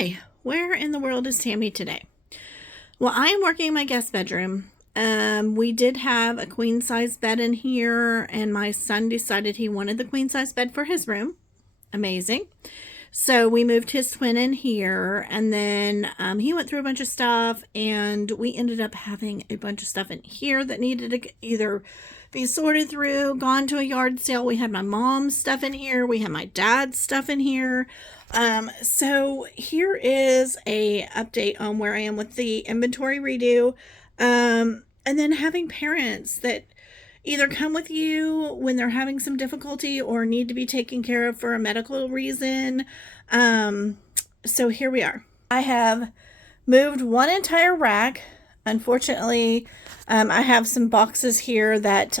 Hi, where in the world is Tammy today? Well, I am working in my guest bedroom. We did have a queen size bed in here, and my son decided he wanted the queen size bed for his room. Amazing. So we moved his twin in here, and then he went through a bunch of stuff, and we ended up having a bunch of stuff in here that needed to either be sorted through, gone to a yard sale. We had my mom's stuff in here. We had my dad's stuff in here. So here is a update on where I am with the inventory redo. And then having parents that either come with you when they're having some difficulty or need to be taken care of for a medical reason. So here we are. I have moved one entire rack. Unfortunately, I have some boxes here that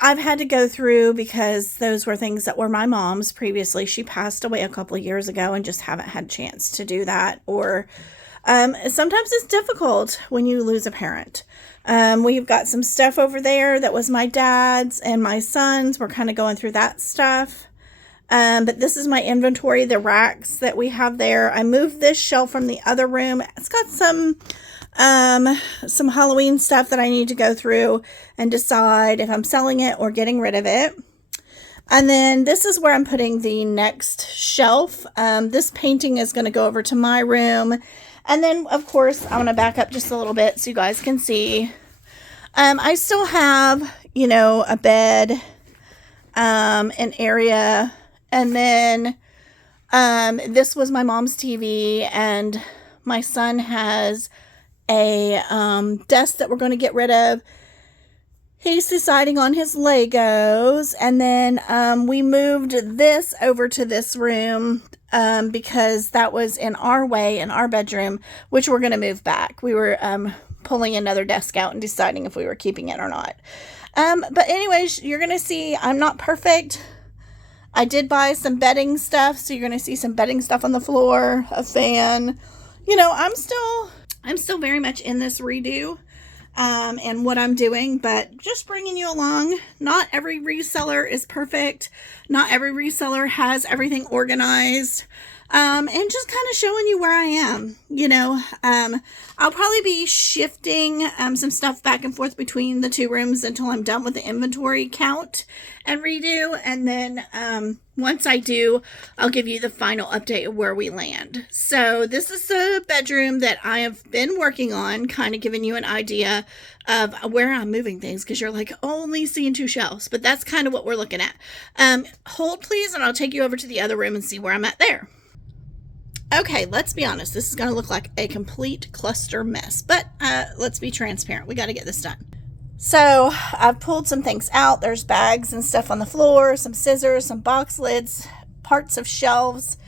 I've had to go through because those were things that were my mom's previously. She passed away a couple of years ago and just haven't had a chance to do that. Or sometimes it's difficult when you lose a parent. We've got some stuff over there that was my dad's and my son's. We're kind of going through that stuff. But this is my inventory, the racks that we have there. I moved this shelf from the other room. It's got some Halloween stuff that I need to go through and decide if I'm selling it or getting rid of it. And then this is where I'm putting the next shelf. This painting is going to go over to my room. And then, of course, I want to back up just a little bit so you guys can see. I still have, a bed, an area. And then this was my mom's TV. And my son has a desk that we're going to get rid of. He's deciding on his Legos. And then we moved this over to this room because that was in our way, in our bedroom, which we're going to move back. We were pulling another desk out and deciding if we were keeping it or not. But anyways, you're going to see I'm not perfect. I did buy some bedding stuff, so you're going to see some bedding stuff on the floor, a fan. I'm still very much in this redo and what I'm doing, but just bringing you along. Not every reseller is perfect. Not every reseller has everything organized. And just kind of showing you where I am. I'll probably be shifting some stuff back and forth between the two rooms until I'm done with the inventory count and redo. And then once I do, I'll give you the final update of where we land. So this is the bedroom that I have been working on, kind of giving you an idea of where I'm moving things, because you're like only seeing two shelves, but that's kind of what we're looking at. Hold please, and I'll take you over to the other room and see where I'm at there. Okay, let's be honest. This is going to look like a complete cluster mess, but let's be transparent. We got to get this done. So I've pulled some things out. There's bags and stuff on the floor, some scissors, some box lids, parts of shelves,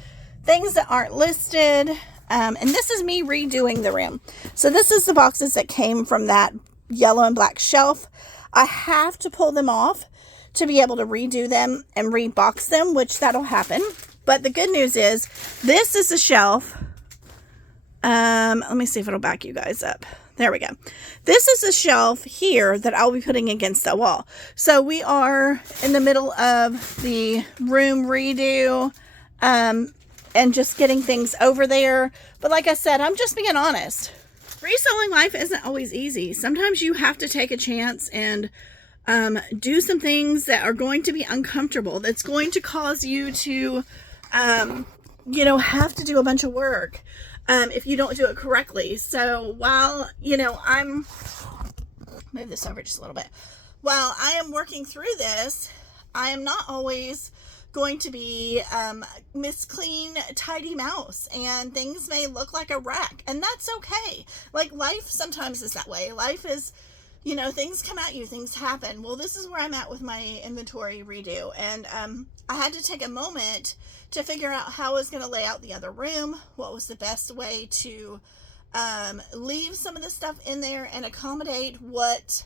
things that aren't listed. And this is me redoing the room. So this is the boxes that came from that yellow and black shelf. I have to pull them off to be able to redo them and rebox them, which that'll happen. But the good news is, this is a shelf. Let me see if it'll back you guys up. There we go. This is a shelf here that I'll be putting against the wall. So we are in the middle of the room redo and just getting things over there. But like I said, I'm just being honest. Reselling life isn't always easy. Sometimes you have to take a chance and do some things that are going to be uncomfortable. That's going to cause you to have to do a bunch of work if you don't do it correctly. So while, I'm move this over just a little bit. While I am working through this, I am not always going to be Miss Clean, Tidy Mouse, and things may look like a wreck, and that's okay. Like, life sometimes is that way. Life is, things come at you, things happen. Well, this is where I'm at with my inventory redo, and I had to take a moment to figure out how I was going to lay out the other room, what was the best way to leave some of the stuff in there and accommodate what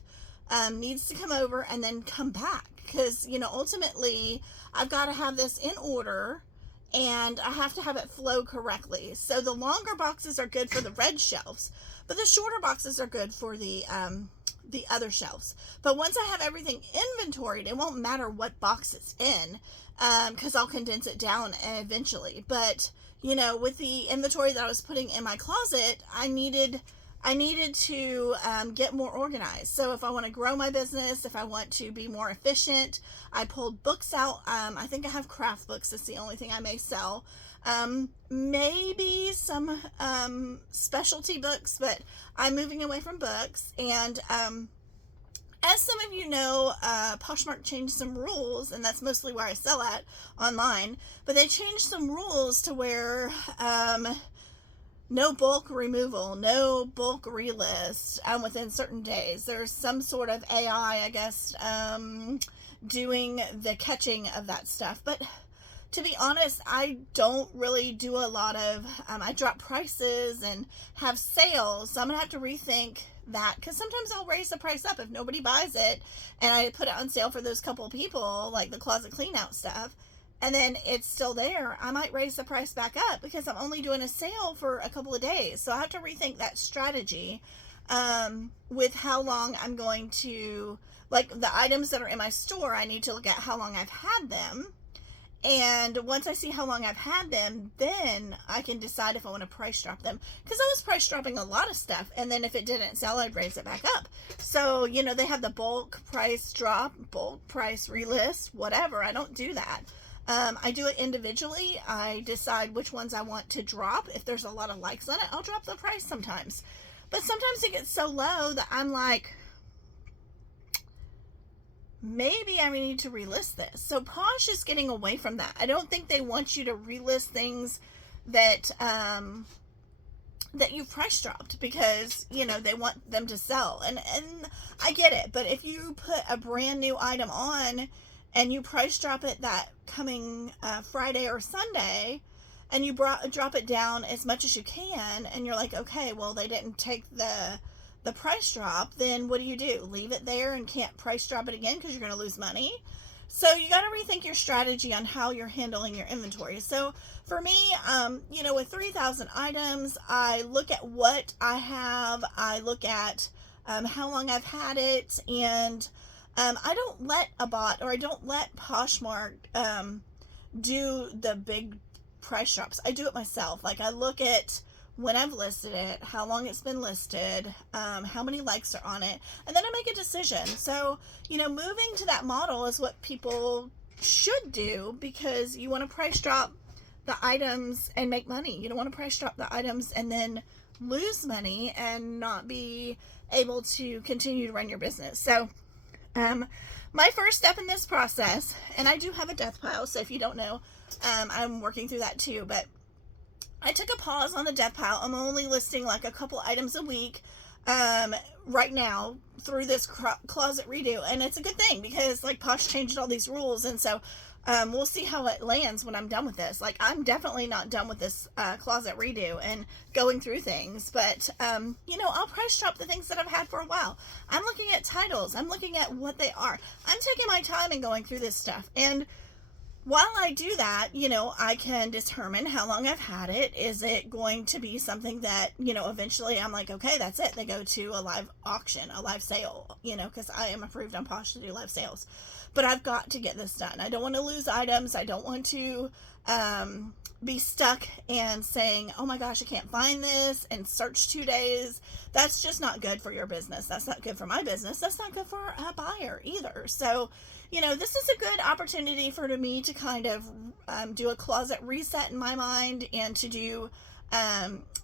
needs to come over and then come back. Because, ultimately, I've got to have this in order and I have to have it flow correctly. So the longer boxes are good for the red shelves, but the shorter boxes are good for the the other shelves. But once I have everything inventoried, it won't matter what box it's in, because I'll condense it down eventually. But with the inventory that I was putting in my closet, I needed to get more organized. So if I want to grow my business, if I want to be more efficient, I pulled books out. I think I have craft books. That's the only thing I may sell. Maybe some specialty books, but I'm moving away from books. And as some of you know, Poshmark changed some rules, and that's mostly where I sell at online. But they changed some rules to where no bulk removal, no bulk relist within certain days. There's some sort of AI, I guess, doing the catching of that stuff. But to be honest, I don't really do a lot of, I drop prices and have sales. So I'm going to have to rethink that, because sometimes I'll raise the price up if nobody buys it and I put it on sale for those couple of people, like the closet clean out stuff, and then it's still there. I might raise the price back up because I'm only doing a sale for a couple of days. So I have to rethink that strategy with how long I'm going to, like the items that are in my store, I need to look at how long I've had them. And once I see how long I've had them, then I can decide if I want to price drop them. Because I was price dropping a lot of stuff, and then if it didn't sell, I'd raise it back up. So, they have the bulk price drop, bulk price relist, whatever. I don't do that. I do it individually. I decide which ones I want to drop. If there's a lot of likes on it, I'll drop the price sometimes. But sometimes it gets so low that I'm like, maybe I need to relist this. So Posh is getting away from that. I don't think they want you to relist things that that you've price dropped, because they want them to sell, and I get it. But if you put a brand new item on and you price drop it that coming Friday or Sunday, and you drop it down as much as you can, and you're like, okay, well, they didn't take the price drop, then what do? Leave it there and can't price drop it again because you're going to lose money? So you got to rethink your strategy on how you're handling your inventory. So for me, with 3,000 items, I look at what I have. I look at how long I've had it, and I don't let a bot, or I don't let Poshmark do the big price drops. I do it myself. Like, I look at when I've listed it, how long it's been listed, how many likes are on it, and then I make a decision. So, moving to that model is what people should do, because you want to price drop the items and make money. You don't want to price drop the items and then lose money and not be able to continue to run your business. So, my first step in this process, and I do have a death pile, so if you don't know, I'm working through that too, but I took a pause on the death pile. I'm only listing like a couple items a week right now through this closet redo, and it's a good thing because like Posh changed all these rules, and so we'll see how it lands when I'm done with this. Like, I'm definitely not done with this closet redo and going through things, but I'll price drop the things that I've had for a while. I'm looking at titles. I'm looking at what they are. I'm taking my time and going through this stuff, and while I do that, I can determine how long I've had it. Is it going to be something that, eventually I'm like, okay, that's it. They go to a live auction, a live sale, because I am approved on Posh to do live sales. But I've got to get this done. I don't want to lose items. I don't want to be stuck and saying, oh my gosh, I can't find this, and search 2 days. That's just not good for your business. That's not good for my business. That's not good for a buyer either. So, this is a good opportunity for me to kind of do a closet reset in my mind, and to do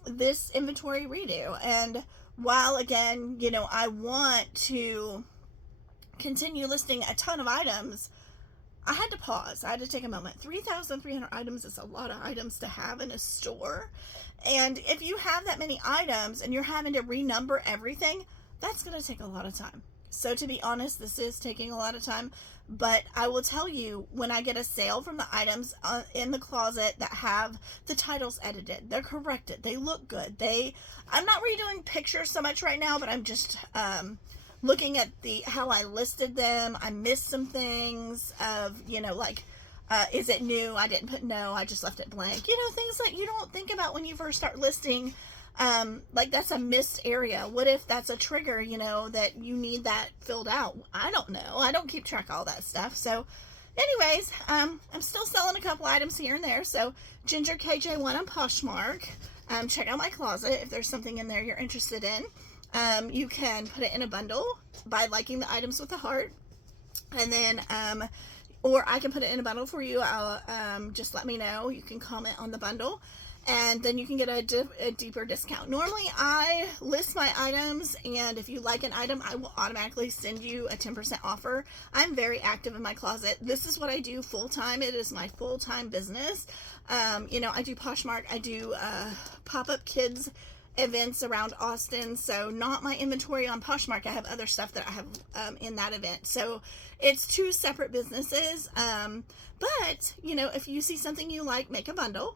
this inventory redo. And while, again, I want to continue listing a ton of items, I had to pause. I had to take a moment. 3,300 items is a lot of items to have in a store. And if you have that many items and you're having to renumber everything, that's going to take a lot of time. So to be honest, this is taking a lot of time, but I will tell you, when I get a sale from the items in the closet that have the titles edited, they're corrected, they look good. I'm not redoing pictures so much right now, but I'm just looking at how I listed them. I missed some things of, is it new? I didn't put no, I just left it blank. Things that you don't think about when you first start listing like that's a missed area. What if that's a trigger, you know, that you need that filled out? I don't know. I don't keep track of all that stuff. So anyways, I'm still selling a couple items here and there. So Ginger KJ1 on Poshmark. Check out my closet if there's something in there you're interested in. You can put it in a bundle by liking the items with a heart. And then, or I can put it in a bundle for you. I'll just let me know. You can comment on the bundle, and then you can get a deeper discount. Normally, I list my items, and if you like an item, I will automatically send you a 10% offer. I'm very active in my closet. This is what I do full time. It is my full-time business. You know, I do Poshmark. I do pop-up kids events around Austin. So not my inventory on Poshmark. I have other stuff that I have in that event. So it's two separate businesses. But you know, if you see something you like, make a bundle.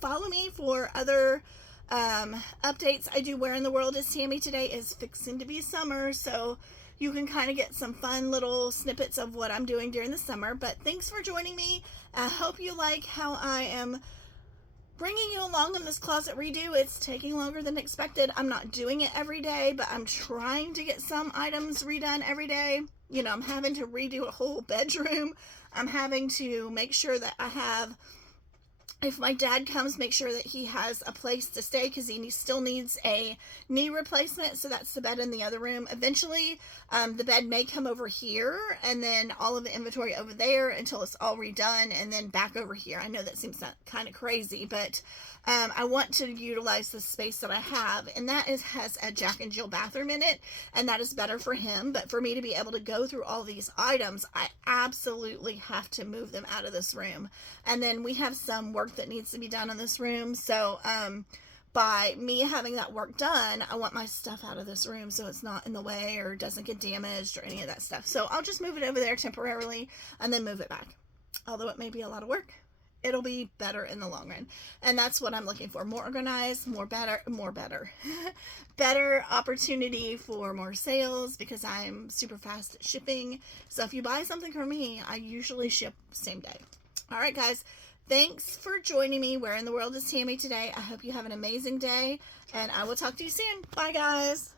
Follow me for other updates. I do Where in the World is Tammy Today is fixing to be summer. So you can kind of get some fun little snippets of what I'm doing during the summer. But thanks for joining me. I hope you like how I am bringing you along on this closet redo. It's taking longer than expected. I'm not doing it every day, but I'm trying to get some items redone every day. You know, I'm having to redo a whole bedroom. I'm having to make sure that I have, if my dad comes, make sure that he has a place to stay because he still needs a knee replacement. So that's the bed in the other room. Eventually, the bed may come over here and then all of the inventory over there until it's all redone and then back over here. I know that seems kind of crazy, but I want to utilize the space that I have, and that has a Jack and Jill bathroom in it, and that is better for him. But for me to be able to go through all these items, I absolutely have to move them out of this room. And then we have some work that needs to be done in this room. So by me having that work done, I want my stuff out of this room so it's not in the way or doesn't get damaged or any of that stuff. So I'll just move it over there temporarily and then move it back. Although it may be a lot of work, it'll be better in the long run. And that's what I'm looking for. More organized, more better, better opportunity for more sales because I'm super fast at shipping. So if you buy something from me, I usually ship same day. All right, guys. Thanks for joining me. Where in the World is Tammy Today? I hope you have an amazing day, and I will talk to you soon. Bye, guys.